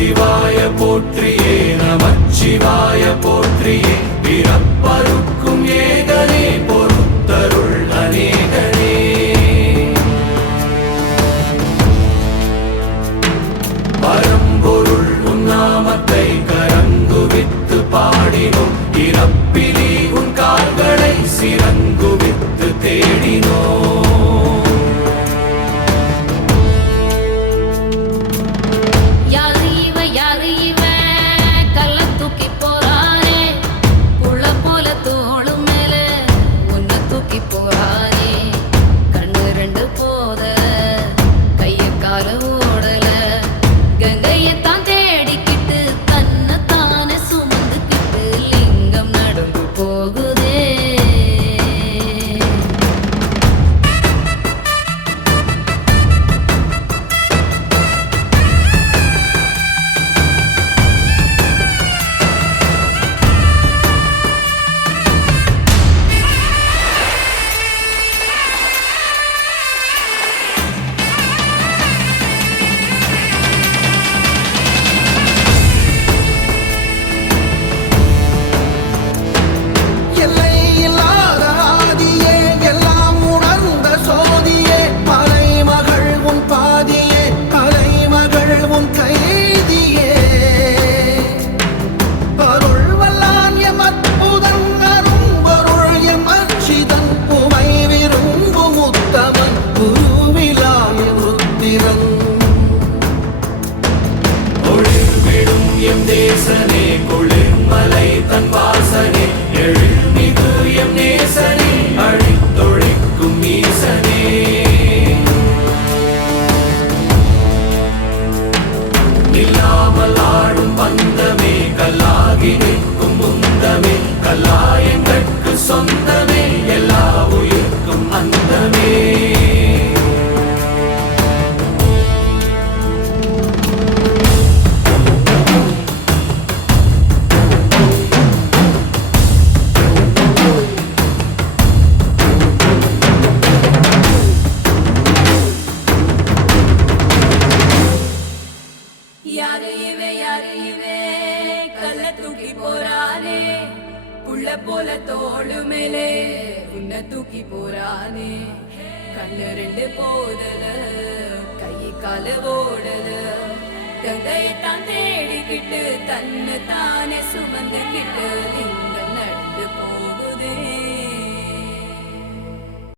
சிவாய போற்றியே நமச்சிவாய போற்றியே பிறப்பருக்கும் ஏகனே பொறுத்தருள் அநேகனே பரம்பொருள் உன்னாமத்தை கரங்குவித்து பாடினோம் இறப்பிலி உன் கால்களை சிறங்குவித்து தேடினோம் தேசனே குளிர்மலை தன் வாசனே எழுமிகு எம் நேசனே அழித்தொழிக்கும் ஈசனே இல்லாமல் ஆடும் பந்தமே கல்லாகி நிற்கும் முந்தமே கல்லாயங்கட்கு சொந்தமே எல்லா உயிர்க்கும் அந்தமே தூக்கி போறானே புள்ள போல தோளு மேலே உன்னை தூக்கி போறானே கண்ணு ரெண்டு போதல கை கால ஓடல கங்கையத்தான் தேடிக்கிட்டு தன்னை தானே சுமந்துக்கிட்டு